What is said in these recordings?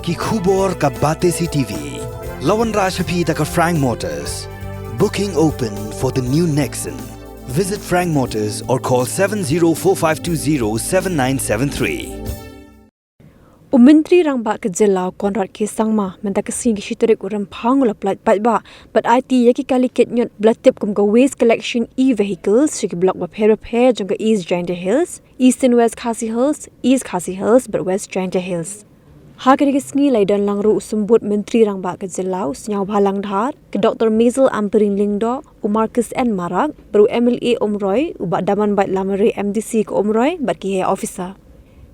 ki khubor ka bate si TV. Lawan Rashapi taka Frank Motors. Booking open for the new Nexon. Visit Frank Motors or call 7045207973. Menteri Rang Ba Kejelau Conrad ke sangma menta kesing ki shitorik uram phangula Paidbah but IT yaki kali ket Ñiut blatip kum ka waste collection e-vehicles shiki block ba pher jong ka East Jaiñtia Hills, East and West Khasi Hills, East Khasi Hills but West Jaiñtia Hills. Hakari ke sngi laidan langru usumbut Menteri Rang Ba Kejelau senyau bhalang dhar ke Dr. Maisel Amperin Lingdo Umarcus N Marak baru MLA Omroy ubat daman bait lamare MDC ke Omroy bat ki he officer.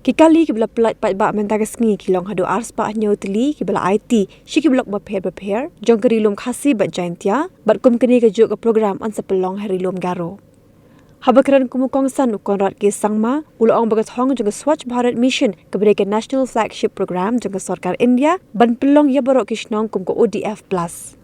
Kikali kibla pelat Paidbah menta kesngi kilong hadu ars pa Tylli kibla IT shiki blok ba pher jong kerilum Khasi bat Jaiñtia bat kum kini ke juk ke program an sepelong harilum garo. Habakran kumukongsan u Conrad ke sangma ulong bagat hong jong Swachh Bharat mission kepada ke national flagship program jong sarkar India ban pelong ya barok kisnong kum ko ODF plus.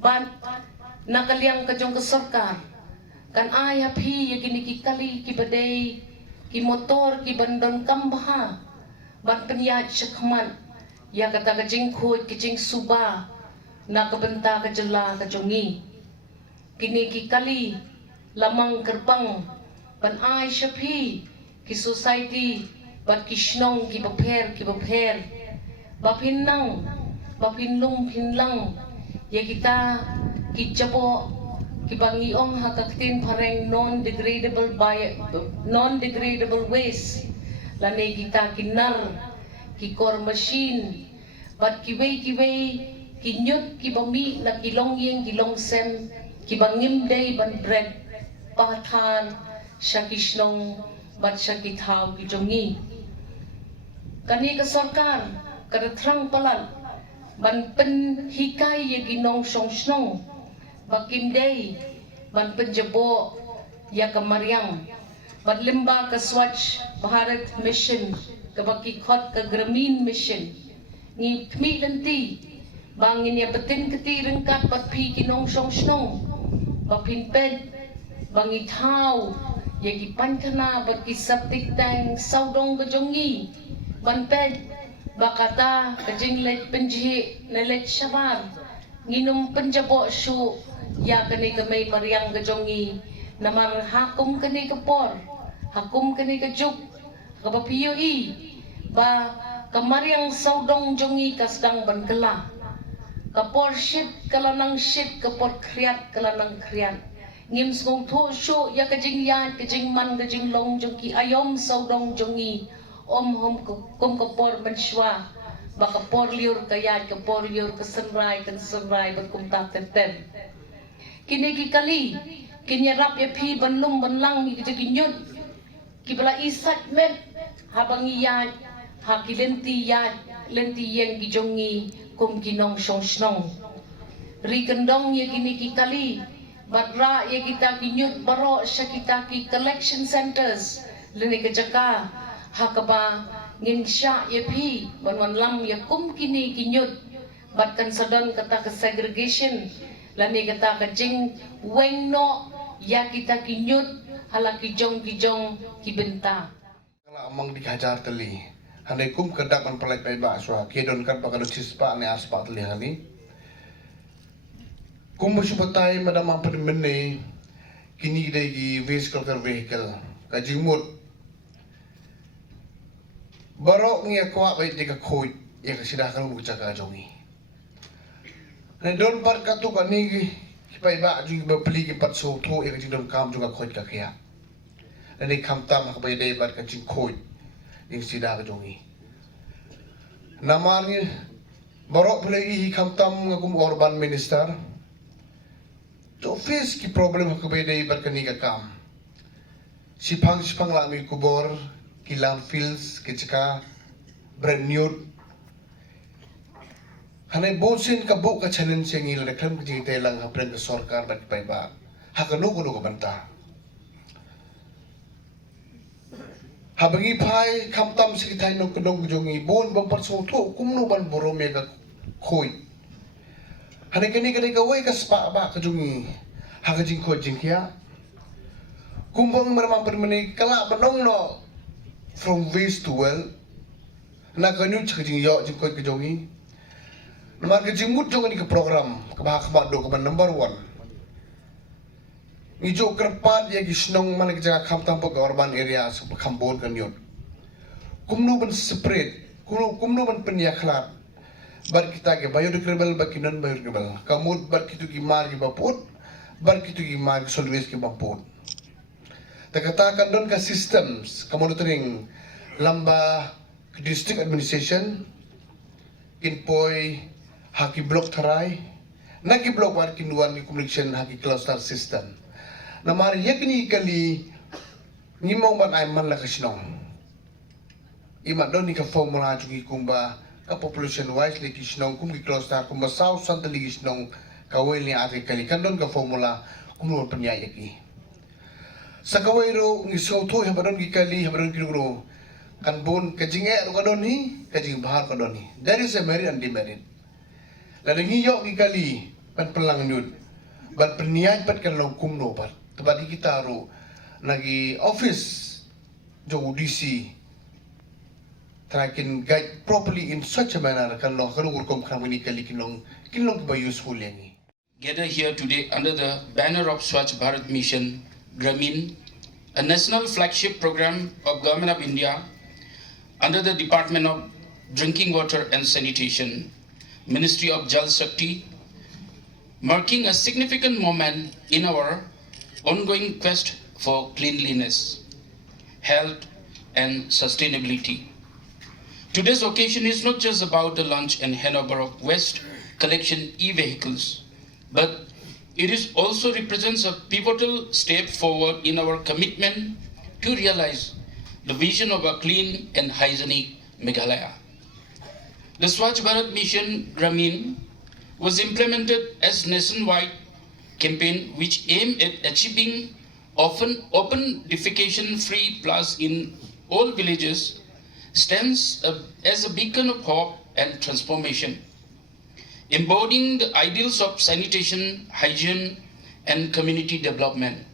Ban nakaliang kajong kesarkar kan ayah pi ya kini ki kali ki badai ki motor ki bandon kambaha ban penyat syakman ya kata kajing khoi kajing suba na kabenta kajela kajongi kini ki kali lamang gerbang ban ai syapi ki society ban kisnong ki bapher bapinang bapinlung pinlang ya kita kijabo kibangiong hakaktin pareng non-degradable waste lani kita kinar kikor machine bat kiway kinyut kibami na kilongyeng kilongsem kibangimday ban bread pathar syakisnong bat syakithaw kijongi kani ka sarkar kadatrang palat ban pen hikai ya ginong song bakim day ban penjebo ya kamaryang ban limba ka Swachh Bharat mission ka bakikot ka Gramin mission ni kmi lanti bangin ya betin keti rengkat bat pi ginong song bapin ped bangi thau ya ki pankana bat ki septic tank saudong kajongi ban ped bakata kajing let penji nelet syabar nginum penjabo syu ya kani kamay maryang gajongi namar hakum kani kapor hakum kani kajuk kapapiyo ba kamaryang saudong jongi kasdang bankela kapor shit kalanang shit kapor kriat kalanang kriat ngim skong tho syu ya kajing man kajing long jongi ayom saudong jongi om kum kapor menshwa bakapor liur kayat kapor liur kesenrai berkum tak teten kini kali kini rap ya pi banlum banlang mi kiji Ñiut kibala isat met habangi yat hakilenti yang kijongi kum kinong song ri kendong ya kini kali badra ya kita Ñiut baro syakita ki collection centers lene kejaka hakaba ngin sya ya pi banwan lam ya kum kini Ñiut batkan sadon kata ke segregation lani kata ke jing weng no ya kita Ñiut hala kijong kibenta kala amang dikajar Tylli hanai kum kedapan pelai Paidbah swa kedon kan pakado cispa ne aspa Tylli hani kum musupatai madam amper menne kini dai gi vehicle kajing mut barok ngia kwa bait dika khoi ya kasidakan buca ka jongi ne don par katu kani Paidbah jing beli ki pat so tho ya kajing dom kam juga khoi ka kya ne kam tam ka bai dai bat kajing khoi ing sida ka jongi namarnya barok pala ihi kamtam ngagum urban minister to face ki problem hakabede barkani ka kam sipang lami kubor ki landfills ki chaka brand Ñiut hanay bosin ka bu ka chanin singil reklam ki telang hapren ka sarkar bat Paidbah hakanu kuno ka banta habangi pai kamtam sikitay no kedong jongi bon bang parsoto kumno ban borome ka khoi hanay kani ka way ka spa ba ka jongi hakajing ko Jaiñtia kumbang maramang permani kala banong no from waste to well na kanyu chakajing yo jing ko ka jongi namar ka jingmut jongi ka program ka ba do ka number 1 Ijo kerpat ya gisnong mana kita kamtam pok urban area sebab kambon kan Ñiut. Kumno ban spread, kumno ban penyaklat. Bar kita ke biodegradable baki non biodegradable. Kamut bar kitu gimar ki baput, bar kitu gimar ki solid waste ki baput. Takatakan don ka systems monitoring lamba district administration inpoi haki block tarai, naki block bar kinuan ki communication haki cluster system. Namar yakni kali ngimong ban ay man la kasnong ima don ni ka formula jugi kumba ka population wise li kisnong kum ki cluster kumba south central kisnong ka weli ate kali kandon ka formula kumno panyayaki sa kawairo ngi so to habadon ki kali habadon ki gro kan bon kajinge ro kadon ni kajing bahar kadon ni there is a merit and demerit la ngi yo ki kali pan pelang Ñiut ban peniai pat kan long kumno pat tebadi kita ro lagi office jo DC try can guide properly in such a manner kan lo kan urkom kramini kali kinong ba useful yangi gather here today under the banner of Swachh Bharat mission Gramin, a national flagship program of Government of India under the Department of Drinking Water and Sanitation, Ministry of Jal Shakti, marking a significant moment in our ongoing quest for cleanliness, health and sustainability. Today's occasion is not just about the launch and handover of waste collection e-vehicles, but it is also represents a pivotal step forward in our commitment to realize the vision of a clean and hygienic Meghalaya. The Swachh Bharat mission Gramin was implemented as nationwide campaign which aimed at achieving open defecation-free plus in all villages, stands as a beacon of hope and transformation, embodying the ideals of sanitation, hygiene, and community development.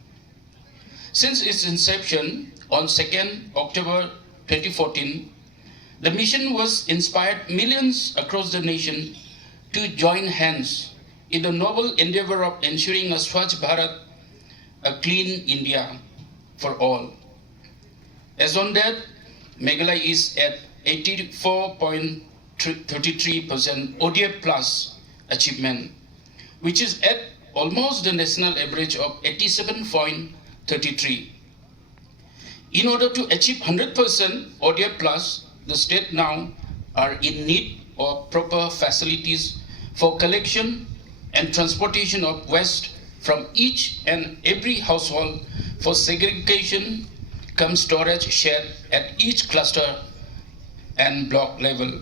Since its inception on 2nd October 2014, the mission was inspired millions across the nation to join hands in the noble endeavor of ensuring a Swachh Bharat, a clean India for all. As on that, Meghalaya is at 84.33% ODF plus achievement, which is at almost the national average of 87.33. In order to achieve 100% ODF plus, the state now are in need of proper facilities for collection and transportation of waste from each and every household for segregation cum storage shed at each cluster and block level.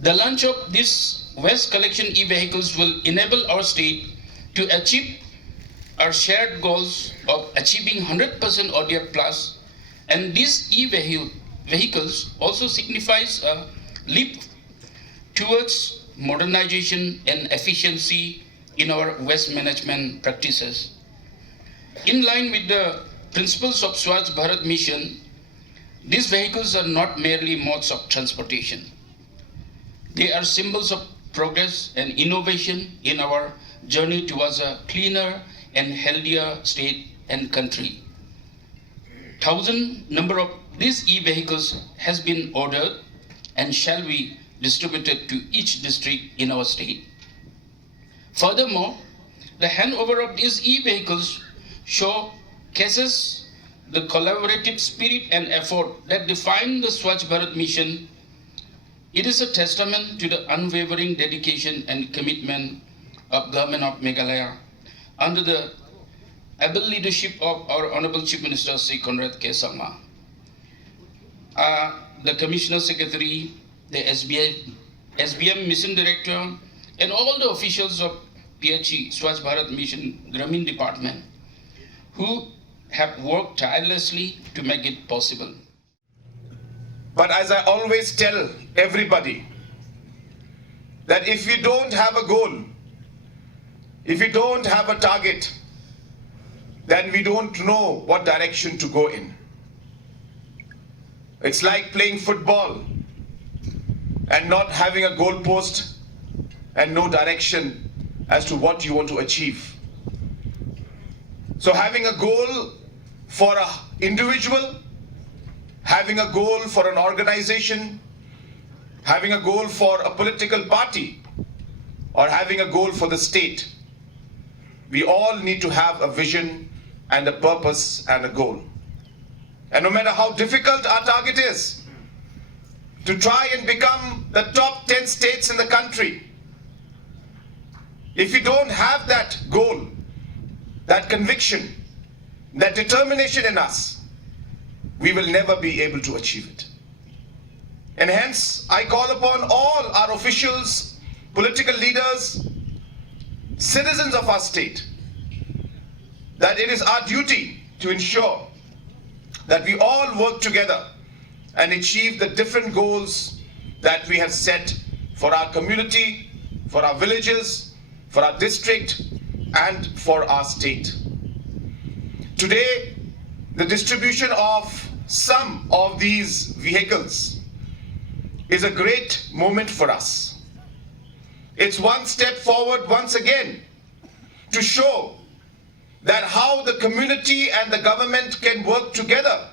The launch of these waste collection e-vehicles will enable our state to achieve our shared goals of achieving 100% ODF plus, and these e-vehicles also signifies a leap towards modernization and efficiency in our waste management practices. In line with the principles of Swachh Bharat mission, these vehicles are not merely modes of transportation. They are symbols of progress and innovation in our journey towards a cleaner and healthier state and country. 1,000 number of these e-vehicles has been ordered and shall be distributed to each district in our state. Furthermore, the handover of these e-vehicles showcases the collaborative spirit and effort that define the Swachh Bharat mission, it is a testament to the unwavering dedication and commitment of Government of Meghalaya under the able leadership of our Honorable Chief Minister Sri Conrad K. Sangma, the Commissioner Secretary, the SBM Mission Director, and all the officials of PHED, Swachh Bharat Mission Gramin Department, who have worked tirelessly to make it possible. But as I always tell everybody, that if we don't have a goal, if we don't have a target, then we don't know what direction to go in. It's like playing football and not having a goal post and no direction as to what you want to achieve. So having a goal for an individual, having a goal for an organization, having a goal for a political party, or having a goal for the state, we all need to have a vision and a purpose and a goal. And no matter how difficult our target is, to try and become the top 10 states in the country, if we don't have that goal, that conviction, that determination in us, we will never be able to achieve it. And hence, I call upon all our officials, political leaders, citizens of our state, that it is our duty to ensure that we all work together and achieve the different goals that we have set for our community, for our villages, for our district, and for our state. Today, the distribution of some of these vehicles is a great moment for us. It's one step forward once again to show that how the community and the government can work together.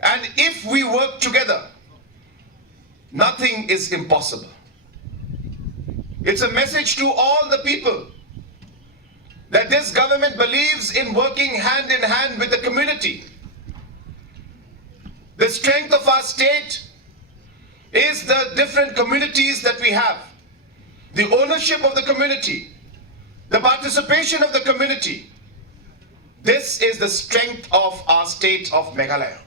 And if we work together, nothing is impossible. It's a message to all the people that this government believes in working hand in hand with the community. The strength of our state is the different communities that we have, the ownership of the community, the participation of the community. This is the strength of our state of Meghalaya.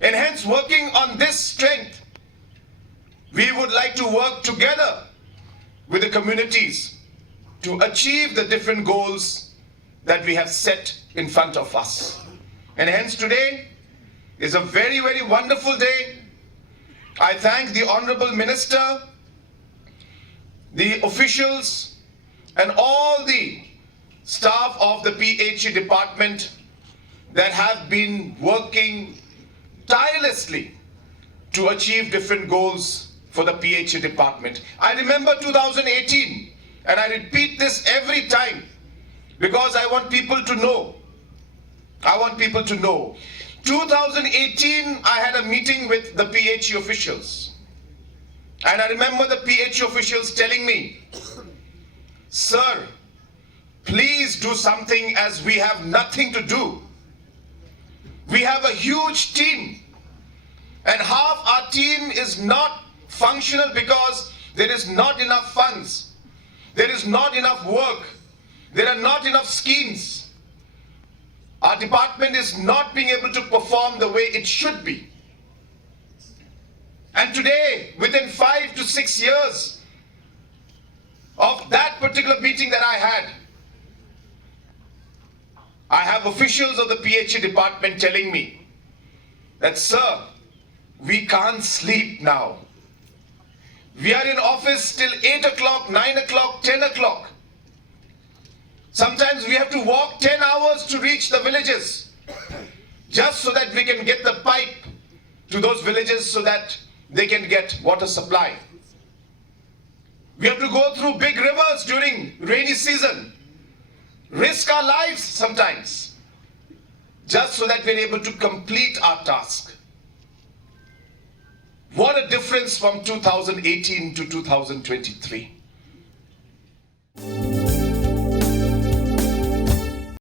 And hence, working on this strength, we would like to work together with the communities to achieve the different goals that we have set in front of us. And hence today is a very, very wonderful day. I thank the Honorable Minister, the officials, and all the staff of the PHED department that have been working tirelessly to achieve different goals for the PHED department. I remember 2018, and I repeat this every time because I want people to know. 2018, I had a meeting with the PHED officials. And I remember the PHED officials telling me, "Sir, please do something as we have nothing to do. We have a huge team, and half our team is not functional because there is not enough funds, there is not enough work, there are not enough schemes. Our department is not being able to perform the way it should be." And today, within 5 to 6 years of that particular meeting that I had, I have officials of the PHED department telling me that, "Sir, we can't sleep now. We are in office till 8 o'clock, 9 o'clock, 10 o'clock. Sometimes we have to walk 10 hours to reach the villages just so that we can get the pipe to those villages so that they can get water supply. We have to go through big rivers during rainy season, risk our lives sometimes, just so that we're able to complete our task." What a difference from 2018 to 2023.